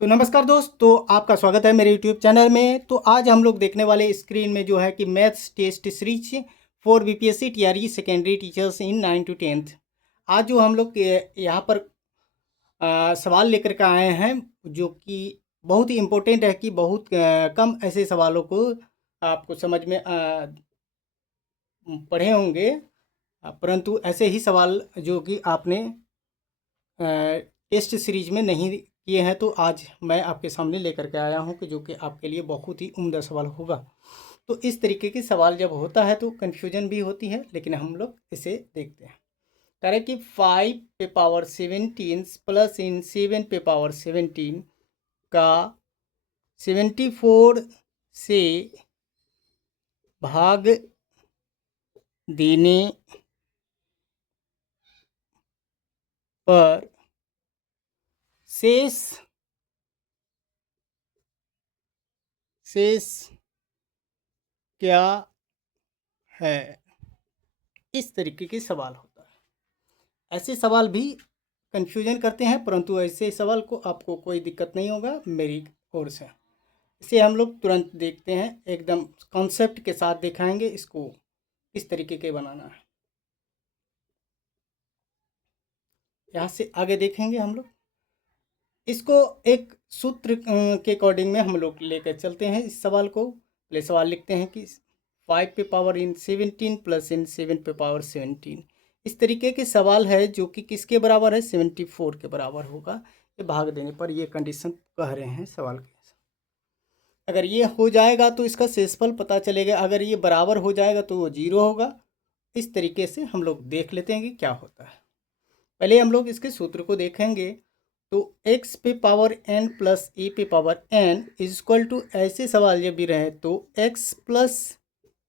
तो नमस्कार दोस्त, तो आपका स्वागत है मेरे यूट्यूब चैनल में। तो आज हम लोग देखने वाले स्क्रीन में जो है कि maths test series for BPSC TRE secondary teachers in 9 to 10th। आज जो हम लोग यहाँ पर सवाल लेकर के आए हैं जो कि बहुत ही इम्पोर्टेंट है कि बहुत कम ऐसे सवालों को आपको समझ में पढ़े होंगे, परंतु ऐसे ही सवाल जो कि आपने टेस्ट सीरीज में नहीं किए हैं, तो आज मैं आपके सामने लेकर के आया हूं कि जो कि आपके लिए बहुत ही उम्दा सवाल होगा। तो इस तरीके के सवाल जब होता है तो कन्फ्यूजन भी होती है, लेकिन हम लोग इसे देखते हैं। कह रहे कि 5 पे पावर 17 प्लस इन 7 पे पावर 17 का 74 से भाग देने पर शेष क्या है। इस तरीके के सवाल होता है। ऐसे सवाल भी कन्फ्यूजन करते हैं, परंतु ऐसे सवाल को आपको कोई दिक्कत नहीं होगा मेरी ओर से। इसे हम लोग तुरंत देखते हैं, एकदम कॉन्सेप्ट के साथ दिखाएंगे इसको किस तरीके के बनाना है। यहाँ से आगे देखेंगे हम लोग इसको एक सूत्र के अकॉर्डिंग में हम लोग लेकर चलते हैं इस सवाल को। पहले सवाल लिखते हैं कि 5 पे पावर इन 17 प्लस इन 7 पे पावर 17। इस तरीके के सवाल है जो कि किसके बराबर है, 74 के बराबर होगा। ये भाग देने पर ये कंडीशन कह रहे हैं सवाल के। अगर ये हो जाएगा तो इसका शेषफल पता चलेगा, अगर ये बराबर हो जाएगा तो वो 0 होगा। इस तरीके से हम लोग देख लेते हैं कि क्या होता है। पहले हम लोग इसके सूत्र को देखेंगे। तो x पे पावर n प्लस e पे power n is equal to, ऐसे सवाल जब भी रहे तो x प्लस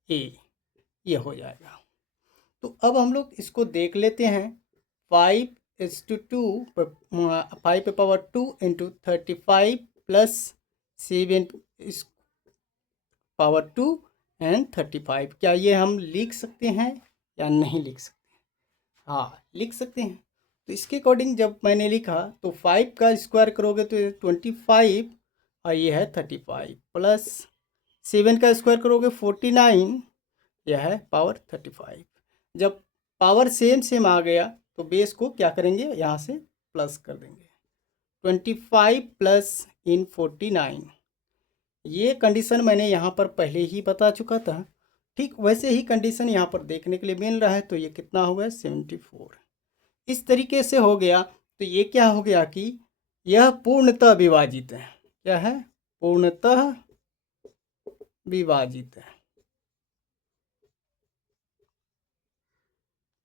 ए ये हो जाएगा। तो अब हम लोग इसको देख लेते हैं। 5:2 5 पे पावर 2 इंटू 35 प्लस 7 इस पावर 2 एंड 35, क्या ये हम लिख सकते हैं या नहीं लिख सकते? हाँ, लिख सकते हैं। तो इसके अकॉर्डिंग जब मैंने लिखा तो 5 का स्क्वायर करोगे तो 25 और ये है 35 प्लस 7 का स्क्वायर करोगे 49, यह है पावर 35। जब पावर सेम सेम आ गया तो बेस को क्या करेंगे, यहाँ से प्लस कर देंगे। 25 प्लस इन 49, ये कंडीशन मैंने यहाँ पर पहले ही बता चुका था। ठीक वैसे ही कंडीशन यहाँ पर देखने के लिए मिल रहा है। तो ये कितना हो गया, 74। इस तरीके से हो गया। तो ये क्या हो गया कि यह पूर्णतः विभाजित है। क्या है, पूर्णतः विभाजित है।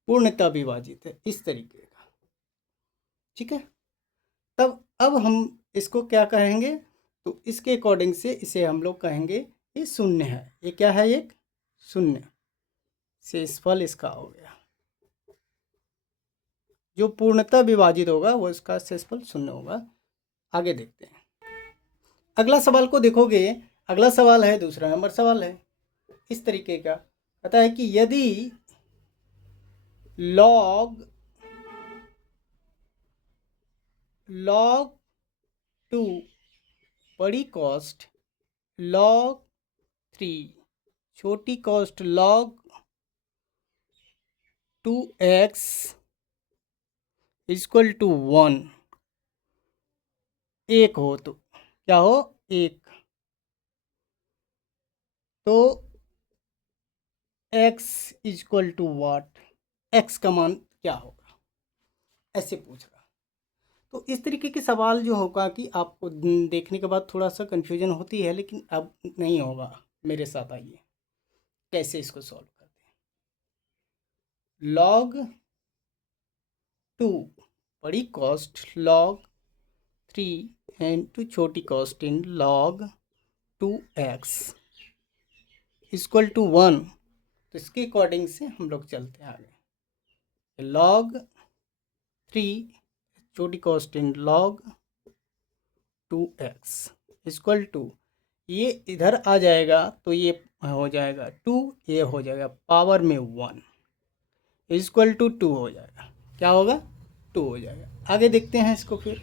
पूर्णतः विभाजित है इस तरीके का। ठीक है, तब अब हम इसको क्या कहेंगे, तो इसके अकॉर्डिंग से इसे हम लोग कहेंगे ये शून्य है। ये क्या है, एक शून्य। शेषफल इसका हो गया। जो पूर्णतः विभाजित होगा वो इसका शेषफल शून्य होगा। आगे देखते हैं अगला सवाल को देखोगे। अगला सवाल है, दूसरा नंबर सवाल है इस तरीके का। कहता है कि यदि log 2 बड़ी कॉस्ट log 3 छोटी cost log 2x equal to 1 एक हो, तो क्या हो, एक, तो x equal to what, x का मान क्या होगा, ऐसे पूछ रहा। तो इस तरीके के सवाल जो होगा कि आपको देखने के बाद थोड़ा सा कन्फ्यूजन होती है, लेकिन अब नहीं होगा। मेरे साथ आइए कैसे इसको सॉल्व करते हैं। log 2 बड़ी कॉस्ट log 3 एंड टू छोटी कॉस्ट in log 2x equal to 1। तो इसके अकॉर्डिंग से हम लोग चलते हैं आगे। log 3 छोटी कॉस्ट in log 2x equal to, ये इधर आ जाएगा तो ये हो जाएगा 2, ये हो जाएगा पावर में 1 इक्वल टू 2 हो जाएगा। क्या होगा, 2 हो जाएगा। आगे देखते हैं इसको फिर।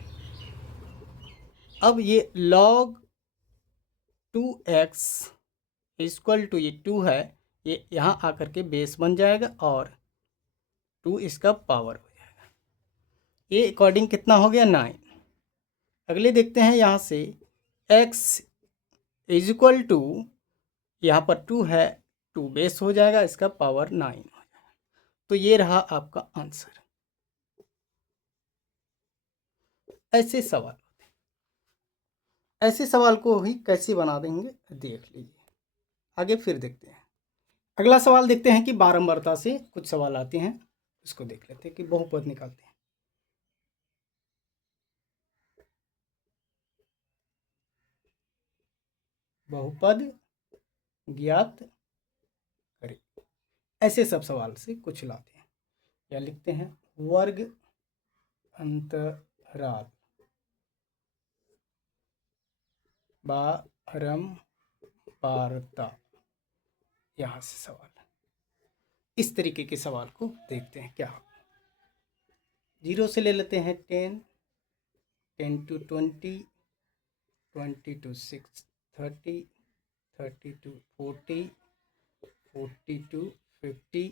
अब ये log 2x इक्वल टू ये 2 है, ये यहाँ आकर के बेस बन जाएगा और 2 इसका पावर हो जाएगा। ये अकॉर्डिंग कितना हो गया 9। अगले देखते हैं यहाँ से x इज इक्वल टू, यहाँ पर 2 है, 2 बेस हो जाएगा, इसका पावर 9 हो जाएगा। तो ये रहा आपका आंसर। ऐसे सवाल होते हैं, ऐसे सवाल को ही कैसे बना देंगे देख लीजिए। आगे फिर देखते हैं। अगला सवाल देखते हैं कि बारंबारता से कुछ सवाल आते हैं, इसको देख लेते हैं कि बहुपद निकालते हैं। बहुपद ज्ञात करें, ऐसे सब सवाल से कुछ लाते हैं। या लिखते हैं वर्ग अंतराल बारंबारता, यहाँ से सवाल, इस तरीके के सवाल को देखते हैं क्या। 0 से ले लेते हैं 10, 10 to 20, 20 to 6, 30, 30 to 40, 40 to 50,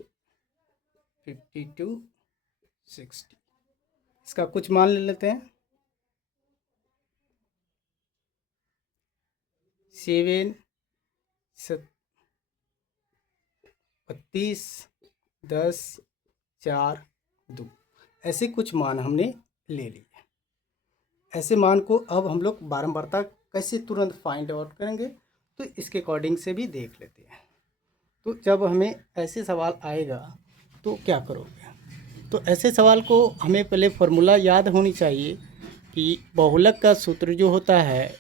50 to 60। इसका कुछ मान ले लेते हैं। 7, 32, 10, 4, 2, ऐसे कुछ मान हमने ले लिए। ऐसे मान को अब हम लोग बारंबारता कैसे तुरंत फाइंड आउट करेंगे, तो इसके अकॉर्डिंग से भी देख लेते हैं। तो जब हमें ऐसे सवाल आएगा तो क्या करोगे, तो ऐसे सवाल को हमें पहले फॉर्मूला याद होनी चाहिए कि बहुलक का सूत्र जो होता है,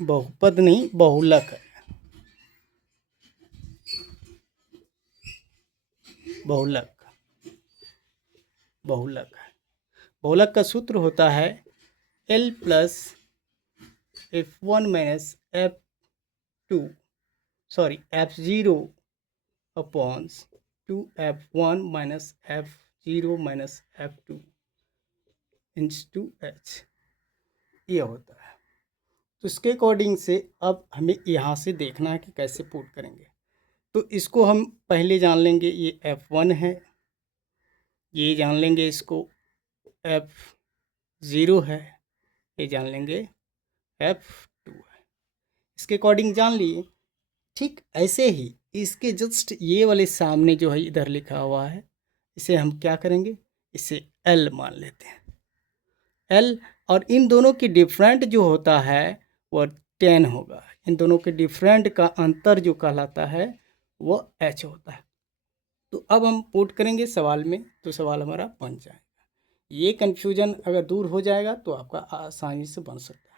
बहुपद नहीं, बहुलक, बहुलक बहुलक का सूत्र होता है L plus F1 minus F0 upon 2F1 minus F0 minus F2 into H, ये होता है। तो इसके अकॉर्डिंग से अब हमें यहाँ से देखना है कि कैसे पुट करेंगे। तो इसको हम पहले जान लेंगे, ये F1 है, ये जान लेंगे इसको F0 है, ये जान लेंगे F2 है। इसके अकॉर्डिंग जान लिए। ठीक ऐसे ही इसके जस्ट ये वाले सामने जो है इधर लिखा हुआ है, इसे हम क्या करेंगे, इसे L मान लेते हैं, L। और इन दोनों की डिफरेंट जो होता है वो 10 होगा। इन दोनों के डिफरेंट का अंतर जो कहलाता है वो H होता है। तो अब हम पुट करेंगे सवाल में, तो सवाल हमारा बन जाएगा। ये कन्फ्यूजन अगर दूर हो जाएगा तो आपका आसानी से बन सकता है।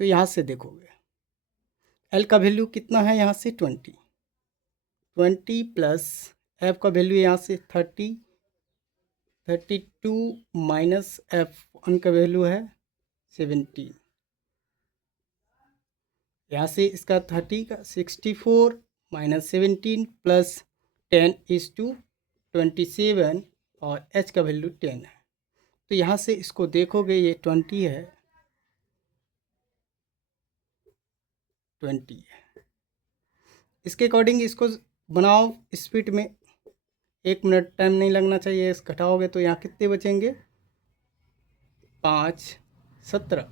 तो यहाँ से देखोगे L का वैल्यू कितना है, यहाँ से 20 प्लस F का वैल्यू यहाँ से 32 माइनस F1 का वैल्यू है 17, यहाँ से इसका 30 का 64 माइनस 17 प्लस 10 इज टू 27 और H का वैल्यू 10 है। तो यहाँ से इसको देखोगे ये 20 है, 20 है। इसके अकॉर्डिंग इसको बनाओ स्पीड में, 1 मिनट टाइम नहीं लगना चाहिए। इस घटाओगे तो यहाँ कितने बचेंगे, 5, 17,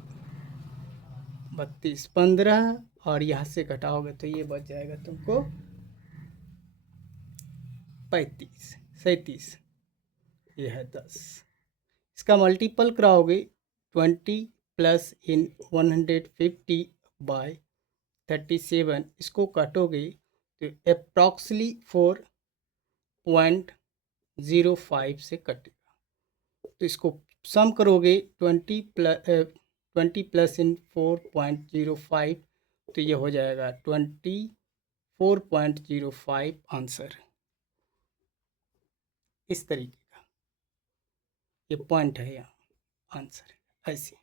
32, 15 और यहाँ से घटाओगे तो ये बच जाएगा तुमको 35, 37, ये है 10। इसका मल्टीपल कराओगे 20 प्लस इन 150 बाय 37, इसको काटोगे तो अप्रॉक्सली 4.05 से कटेगा। तो इसको सम करोगे 20 प्लस इन 4.05, तो ये हो जाएगा 24.05 आंसर। इस तरीके का ये पॉइंट है, यहाँ आंसर। ऐसे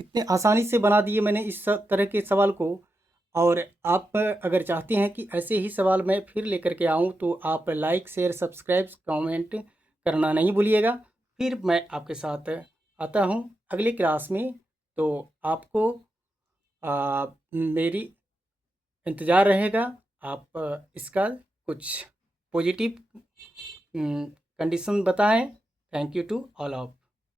कितने आसानी से बना दिए मैंने इस तरह के सवाल को। और आप अगर चाहते हैं कि ऐसे ही सवाल मैं फिर लेकर के आऊँ तो आप लाइक, शेयर, सब्सक्राइब, कमेंट करना नहीं भूलिएगा। फिर मैं आपके साथ आता हूँ अगली क्लास में। तो आपको मेरी इंतज़ार रहेगा। आप इसका कुछ पॉजिटिव कंडीशन बताएं। Thank you to all of.